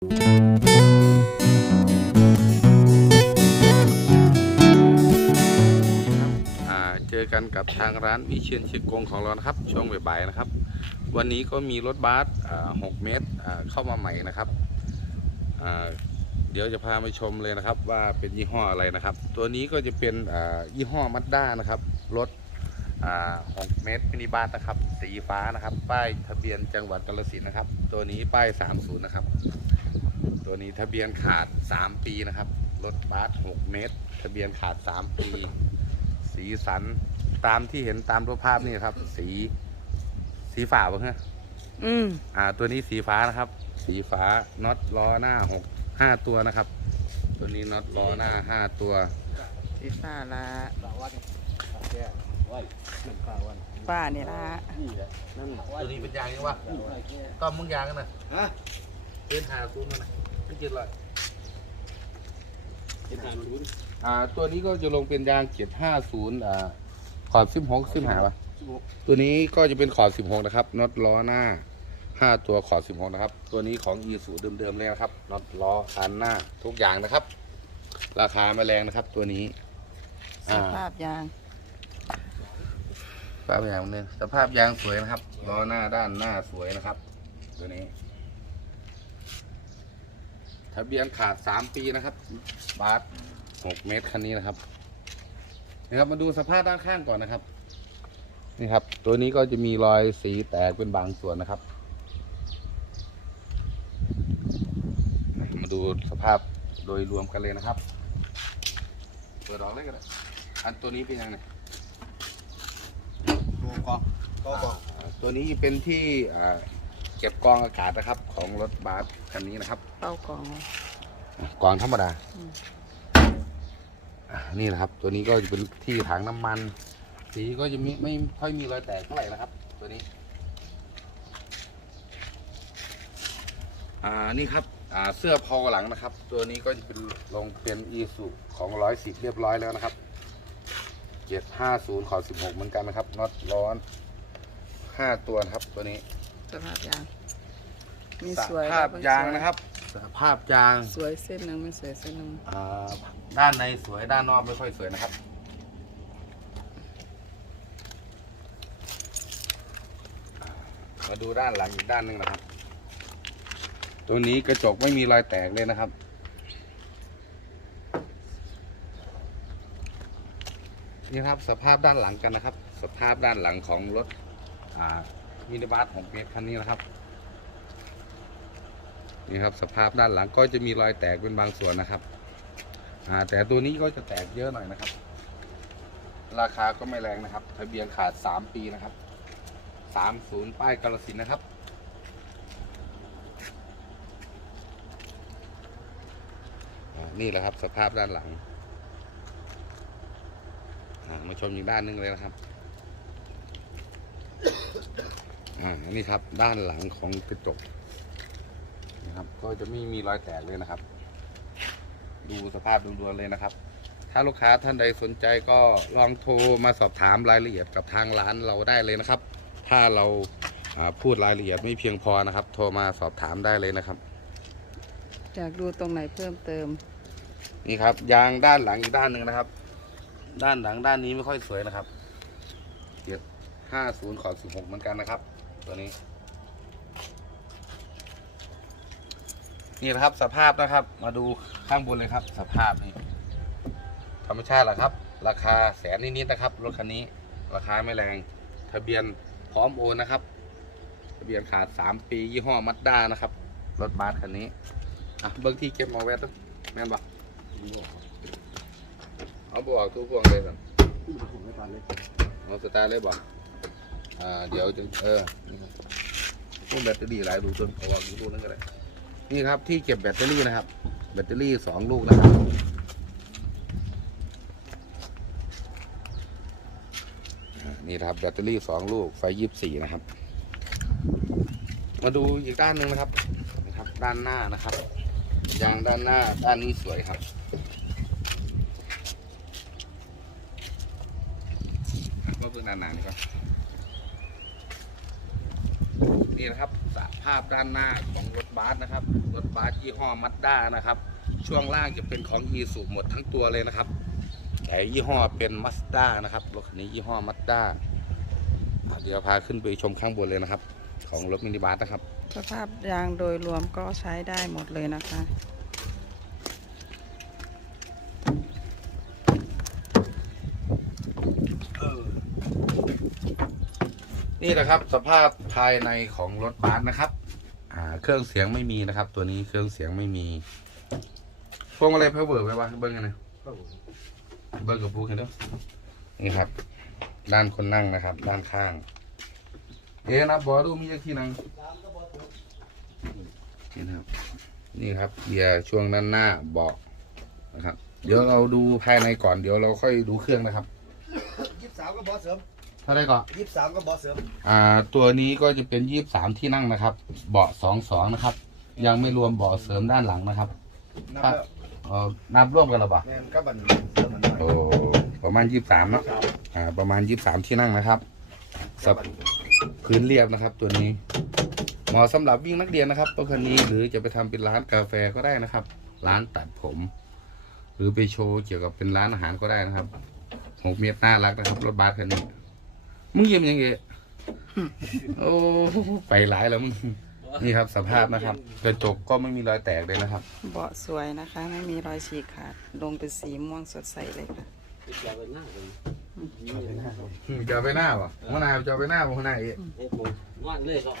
เจอกันกับทางร้านวิเชียนชิกงของเรานะครับ ช่วงบ่ายๆนะครับ วันนี้ก็มีรถบัส6 เมตรเข้ามาใหม่นะครับ เดี๋ยวจะพาไปชมเลยนะครับว่าเป็นยี่ห้ออะไรนะครับ ตัวนี้ก็จะเป็นยี่ห้อมัดด้านะครับรถ6เมตรมินิบัสนะครับ สีฟ้านะครับ ป้ายทะเบียนจังหวัดกาฬสินธุ์นะครับ ตัวนี้ป้าย 30 นะครับ ตัวนี้ทะเบียนขาด3ปีนะครับ รถบัส6เมตร ทะเบียนขาด3ปี สีสันตามที่เห็นตามรูปภาพนี่ครับ สีสีฟ้าป่ะฮะอืมอ่า ตัวนี้สีฟ้านะครับ สีฟ้าน็อตล้อหน้าหกห้าตัวนะครับ ตัวนี้น็อตล้อหน้าห้าตัวสีฟ้าละสาวันสาแก้วไหวนั่นสาวันฟ้านี่ละนี่แหละนั่นตัวนี้เป็นยางยังวะไหวแก้วต้อมมึงยางกันนะฮะเป็นหาคูณมันนะ ไม่กินเลยเป็นทางลุ้นอ่าตัวนี้ก็จะลงเป็นยางเจ็ดห้าศูนย์อ่าขอบสิบหกสิบหาปะสิบหกตัวนี้ก็จะเป็นขอบ16นะครับน็อตล้อหน้า5ตัวขอบ16นะครับ ตัวนี้ของ e สูเดิมๆเลยนะครับน็อตล้อคันหน้าทุกอย่างนะครับ ราคาไม่แรงนะครับ ตัวนี้สอ่า ภาพยาง สภาพยางเนี่ยสภาพยางสวยนะครับล้อหน้าด้านหน้าสวยนะครับ ตัวนี้ ทะเบียนขาด3ปีนะครับ บาท6เมตรคันนี้นะครับนะครับมาดูสภาพด้านข้างก่อนนะครับ นี่ครับ ตัวนี้ก็จะมีรอยสีแตกเป็นบางส่วนนะครับ มาดูสภาพโดยรวมกันเลยนะครับ เปิดออกเลยก็ได้อันตัวนี้เป็นยังไงตัวกองก็กองอ่าตัวนี้เป็นที่อ่า เก็บกรองอากาศนะครับ ของรถบัสคันนี้นะครับเป้ากล่องกรองธรรมดาอืม อ่านี่นะครับ ตัวนี้ก็จะเป็นที่ถังน้ำมัน สีก็จะมีไม่ค่อยมีรอยแตกเท่าไหร่นะครับ ตัวนี้ อ่านี่ครับอ่าเสื้อพอหลังนะครับ ตัวนี้ก็จะเป็นลงเป็นอีสุของร้อยสิบเรียบร้อยแล้วนะครับเจ็ดห้าศูนย์ขอสิบหกเหมือนกันนะครับน็อตร้อนห้าตัวนะครับ ตัวนี้ สภาพยางมีสสวยภาพแล้วก็ยางสวยนะครับสภาพยางสวยเส้นหนึ่งไม่สวยเส้นหนึ่งอ่าด้านในสวยด้านนอกไม่ค่อยสวยนะครับมาดูด้านหลังอีกด้านหนึ่งนะครับ ตัวนี้กระจกไม่มีรอยแตกเลยนะครับ นี่ครับสภาพด้านหลังกันนะครับ สภาพด้านหลังของรถอ่า มินิบัสของเมตรคันนี้นะครับนี่ครับสภาพด้านหลังก็จะมีรอยแตกเป็นบางส่วนนะครับอ่าแต่ตัวนี้ก็จะแตกเยอะหน่อยนะครับ ราคาก็ไม่แรงนะครับ ทะเบียนขาด 3 ปีนะครับ 30 ป้ายกาลสินนะครับนี่แหละครับสภาพด้านหลังมาชมอีกด้านหนึงเลยนะครับ อ่านี่ครับด้านหลังของกระจกนะครับ ก็จะไม่มีรอยแตกเลยนะครับ ดูสภาพดูดวนเลยนะครับ ถ้าลูกค้าท่านใดสนใจก็ลองโทรมาสอบถามรายละเอียดกับทางร้านเราได้เลยนะครับ ถ้าเราอ่าพูดรายละเอียดไม่เพียงพอนะครับ โทรมาสอบถามได้เลยนะครับอยากดูตรงไหนเพิ่มเติม นี่ครับ ยางด้านหลังอีกด้านหนึ่งนะครับ ด้านหลังด้านนี้ไม่ค่อยสวยนะครับเจ็ดห้าศูนย์ขอสิบหกเหมือนกันนะครับ ตัวนี้ นี่นะครับสภาพนะครับ มาดูข้างบนเลยครับ สภาพนี่ธรรมชาติแหละครับ ราคาแสนนิดๆนะครับรถคันนี้ ราคาไม่แรง ทะเบียนพร้อมโอนนะครับ ทะเบียนขาดสามปียี่ห้อมัดด้านะครับรถบัสคันนี้อะเบิ้งที่เก็บมาแวะต้องแม่นปะเอาบออกทุกพวงเลยสิผมไม่ทันเลยเอาสตาร์ทเลยบอก อ่าเดี๋ยวจะเออนี่ครับพวกแบตเตอรี่หลายดูจนเอาออกอยู่พวกนั้นก็ได้นี่ครับที่เก็บแบตเตอรี่นะครับ แบตเตอรี่สองลูกนะครับนี่นะครับแบตเตอรี่สองลูกไฟยี่สิบสี่นะครับ มาดูอีกด้านหนึ่งนะครับนะครับ ด้านหน้านะครับยางด้านหน้าด้านนี้สวยครับว่าเพิ่งนานๆนี่ก่อน นี่นะครับสภาพด้านหน้าของรถบัสนะครับ รถบัสยี่ห้อมัดด้านะครับ ช่วงล่างจะเป็นของอีสุหมดทั้งตัวเลยนะครับ แต่ยี่ห้อเป็นมัสด้านะครับรถคันนี้ยี่ห้อมัสด้าเดี๋ยวพาขึ้นไปชมข้างบนเลยนะครับ ของรถมินิบัสนะครับ สภาพยางโดยรวมก็ใช้ได้หมดเลยนะคะ นี่นะครับสภาพภายในของรถบัสนะครับ อ่า เครื่องเสียงไม่มีนะครับ ตัวนี้เครื่องเสียงไม่มีพวงอะไรเพิ่มเบิร์ไว้วะเบิ้งกันนะเบิ้งกับปูกันเด้อนี่ครับ ด้านคนนั่งนะครับ ด้านข้าง เอ๊ะนะบอดูมีเยอะที่นั่งนี่นะครับ นี่ครับเบียร์ช่วงด้านหน้าเบาะนะครับ เดี๋ยวเราดูภายในก่อนเดี๋ยวเราค่อยดูเครื่องนะครับยี่สิบสามก็บอสเสริมเท่าไหรก่อนยี่สิบสามก็บอสเสริมอ่า ตัวนี้ก็จะเป็นยี่สามที่นั่งนะครับ เบาะสองสองนะครับ ยังไม่รวมเบาะเสริมด้านหลังนะครับนับแล้วเอ่อนับร่วมกันหรือเปล่าแม่นก็บันเสริมมันหน่อยโอ้ประมาณยี่สามเนาะอ่า ประมาณยี่สามที่นั่งนะครับสับพื้นเรียบนะครับ ตัวนี้เหมาะสำหรับวิ่งนักเรียนนะครับรถคันนี้หรือจะไปทำเป็นร้านกาแฟก็ได้นะครับ ร้านตัดผม หรือไปโชว์เกี่ยวกับเป็นร้านอาหารก็ได้นะครับหกเมตรน่ารักนะครับ รถบัสคันนี้ มึงเยี่ยมยังไงโอ้ไปหลายแล้วมึง นี่ครับสภาพนะครับกระจกก็ไม่มีรอยแตกเลยนะครับ เบาะสวยนะคะ ไม่มีรอยฉีกขาด ลงเป็นสีม่วงสดใสเลยค่ะจะเอาไปหน้าป่ะหัวหน้าจะเอาไปหน้าป่ะหัวหน้าเอ๊ะงอนเลยครับ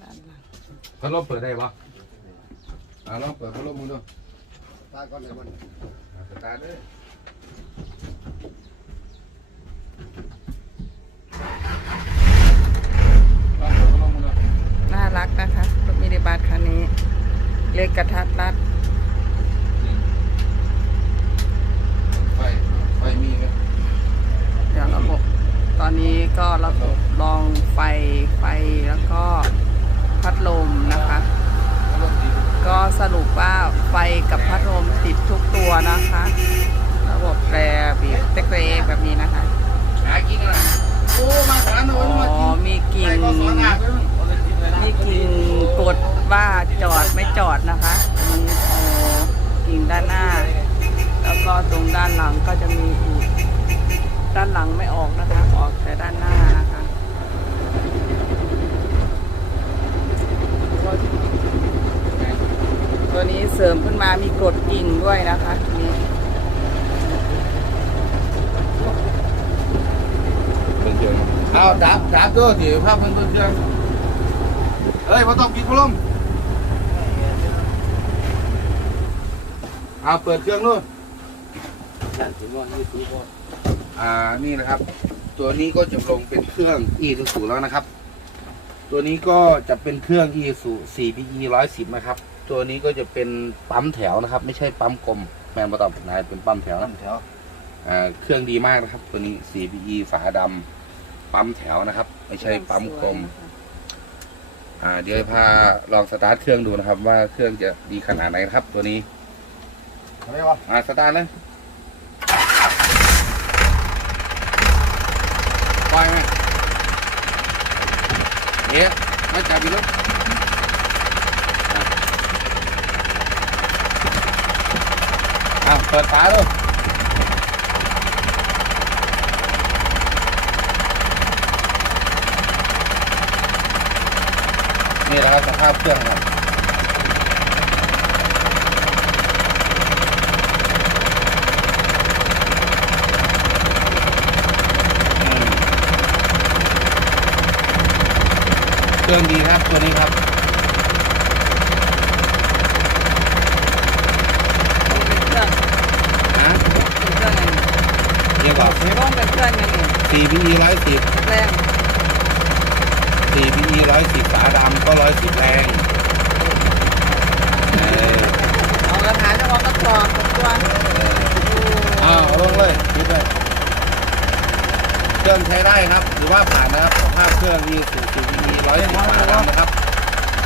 ด้านหลังพัดลมเปิดได้ป่ะอ่าลองเปิดพัดลมมึงดูตายก่อนเดี๋ยวมันอ่าสตาร์ทเลยลองเปิดพัดลมมึงดู น่ารักนะคะรถมินิบัสคันนี้ เล็ กระทัดรัด ไฟ ไฟมีไหม เดี๋ยวระบบ ตอนนี้ก็ระบบลองไฟไฟแล้วก็พัดลมนะคะ พัดลมดี ก็สรุปว่าไฟกับพัดลมติดทุกตัวนะคะ ระบบแตรบีบเต็กเรแบบนี้นะคะ หากินกันนะโอ้มาสารหนู อ๋อ มากิน มีกิ่ง ใส่ก็สอนหน้าด้วย มีกิ่งกดว่าจอดไม่จอดนะคะมีโอ้กิ่งด้านหน้า แล้วก็ตร งด้านหลังก็จะมีอีก ด้านหลังไม่ออกนะคะ ออกแต่ด้านหน้านะคะตัวนี้เสริมขึ้นมามีกรดกิ่งด้วยนะคะนี่เอาดับดับด้วยเดี๋ยวภาพเพิ่นเครื่องเฮ้ยมาต้องปิดพัดลมเอาเปิดเครื่องด้วย นั่นถึงว่านี่คือว่าอ่านี่นะครับ ตัวนี้ก็จะลงเป็นเครื่อง e 2 0แล้วนะครับ ตัวนี้ก็จะเป็นเครื่อง e 2 4 PE 110 นะครับ ตัวนี้ก็จะเป็นปั๊มแถวนะครับ ไม่ใช่ปั๊มกลมแมนบอตอมนายเป็นปั๊มแถวตั้นะงแถวอ่าเครื่องดีมากนะครับ ตัวนี้ 4 PE ฝาดำปั๊มแถวนะครับ ไม่ใช่ปั๊มกลมอ่าเดี๋ยวพาลองสตาร์ทเครื่องดูนะครับ ว่าเครื่องจะดีขนาดไหนนะครับ ตัวนี้อะไรวะอ่าสตาร์ทเลย ปล่อยไหมเอ๊ะไม่จับอีกแล้วอะเปิดฝาดูนี่แหละครับสภาพเครื่องครับ เครื่องดีครับตัวนี้ครับเป็นเครื่องนะเป็นเครื่องอะไรเรียกว่าต้องเป็นเครื่องยังไง 4PE ร้อยสิบแรง 4PE ร้อยสิบฝาดำก็ร้อยสิบแรงเออเอากระถางจะวางกระสอบกับตัวอ้าวเอาลงเลยคิดเลย เครื่องใช้ได้ครับ หรือว่าผ่านนะครับสภาพเครื่องดีสูสูดีร้อยสิบฝาดำนะครับ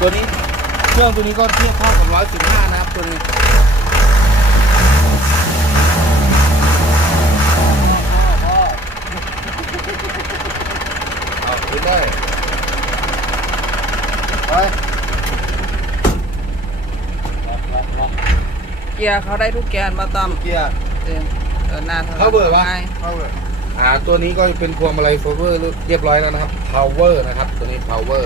ตัวนี้เครื่องตัวนี้ก็เทียบเท่ากับร้อยสิบห้านะครับตัวนี้เอาขึ้นได้ล็อกล็อกล็อกเกียร์เขาได้ทุกแกนมาตอมเกียร์เออเออหน้าเท่าเข้าเบอร์วะไเข้าเลย อ่าตัวนี้ก็เป็นพวงมาลัย power เรียบร้อยแล้วนะครับ power นะครับ ตัวนี้ power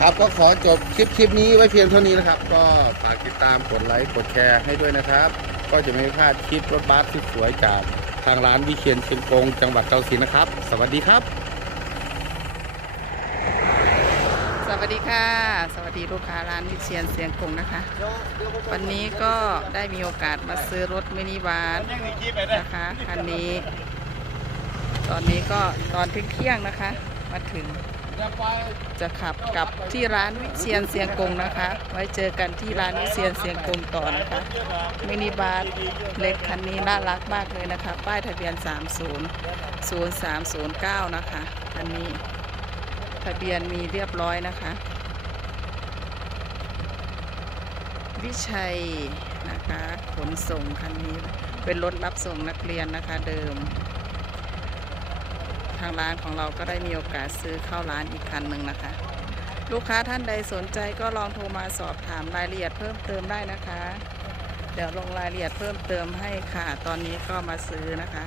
ครับก็ขอจบคลิปคลิปนี้ไว้เพียงเท่านี้นะครับ ก็ฝากติดตามกดไลค์กดแชร์ให้ด้วยนะครับ ก็จะไม่พลาดคลิปรถบัสที่สวยจาก ทางร้านวิเชียนเชียงกงจังหวัดเกาสีนะครับ สวัสดีครับสวัสดีค่ะ สวัสดีลูกค้าร้านวิเชียนเสียงกงนะคะ วันนี้ก็ได้มีโอกาสมาซื้อรถมินิบาสนะคะคันนี้ ตอนนี้ก็ตอนเที่ยงนะคะ มาถึง จะขับกลับที่ร้านวิเชียนเสียงกงนะคะ ไว้เจอกันที่ร้านวิเชียนเสียงกงต่อนะคะ มินิบาสเล็กคันนี้น่ารักมากเลยนะคะ ป้ายทะเบียน 30 0309 นะคะคันนี้ทะเบียนมีเรียบร้อยนะคะ วิชัยนะคะ ขนส่งคันนี้เป็นรถรับส่งนักเรียนนะคะเดิม ทางร้านของเราก็ได้มีโอกาสซื้อเข้าร้านอีกคันหนึ่งนะคะ ลูกค้าท่านใดสนใจก็ลองโทรมาสอบถามรายละเอียดเพิ่มเติมได้นะคะ เดี๋ยวลงรายละเอียดเพิ่มเติมให้ค่ะ ตอนนี้ก็มาซื้อนะคะ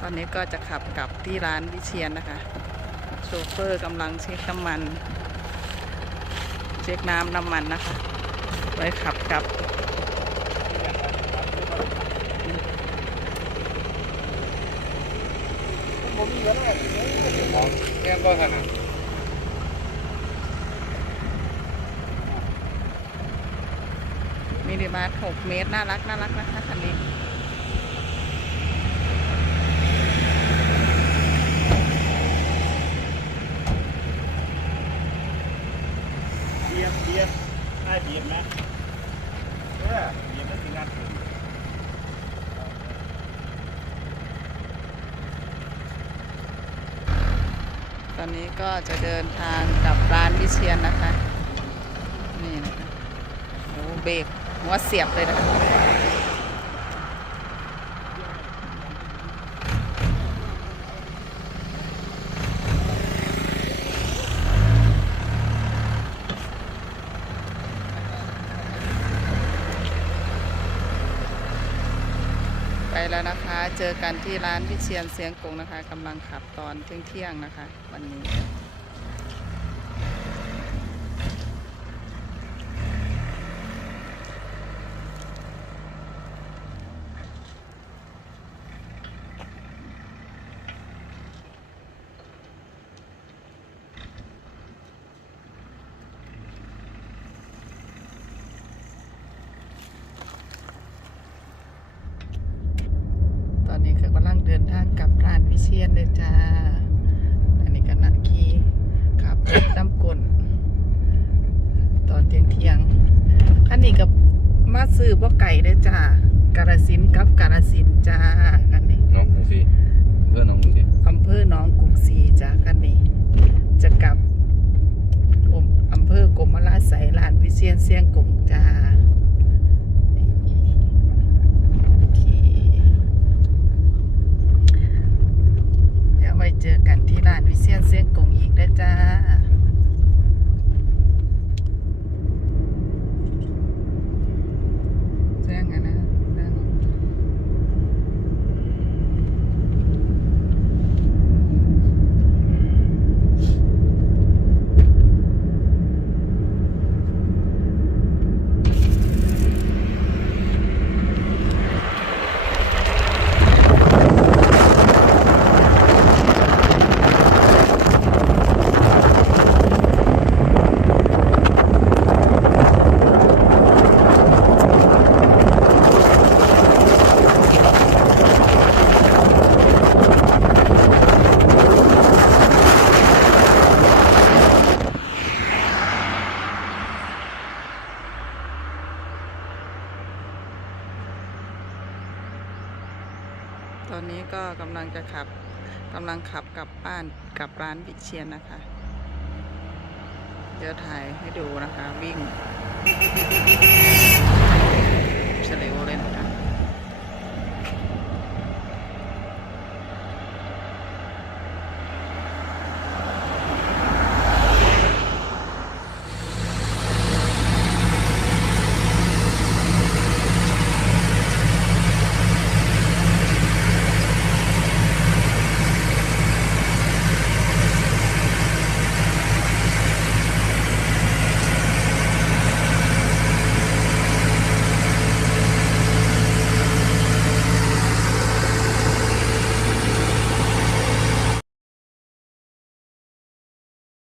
ตอนนี้ก็จะขับกลับที่ร้านวิเชียนนะคะโชเฟอร์กำลังเช็คน้ำมัน เช็คน้ำน้ำมันนะคะไว้ขับกลับ มีเงินอะไรแง่ก็ขนาดมินิมาร์ท6เมตร น่ารัก น่ารักนะคะคันนี้เบียดเบียดได้เบียดไหมเออเบียดแล้วสิงัดต อนนี้ก็จะเดินทางกลับร้านวิเชียนนะคะ นี่นะคะโอ้เบรกหัวเสียบเลยนะคะ แล้วนะคะ เจอกันที่ร้านพิเชียนเสียงกงนะคะกำลังขับตอนเที่ยงๆนะคะ วันนี้ ตอนนี้คือกำลังเดินทางกลับร้านวิเชียนเลยจ้า อันนี้ก็นักขี่ขับรถน้ำกลตอนเที่ยงเที่ยงๆอันนี้กับมาซื้อบ่ไก่เลยจ้ากาลสินธุ์กับกาลสินธุ์จ้าอันนี้น้องหนูสิเพื่อนน้องหนูสิอำเภอหนองกรุงศรีจ้ากันนี้ จะกลับกรมอำเภอกรมราชไสยลานวิเชียนเสียงกงจ้านี่โอเคเดี๋ยวไว้เจอกันที่ร้านวิเชียนเสียงกงอีกนะจ้า แจ้งอะนะแจ้ง ตอนนี้ก็กำลังจะขับกำลังขับกลับบ้านกลับร้านวิเชียนนะคะจะถ่ายให้ดูนะคะ วิ่งเฉลยวเลยนะคะ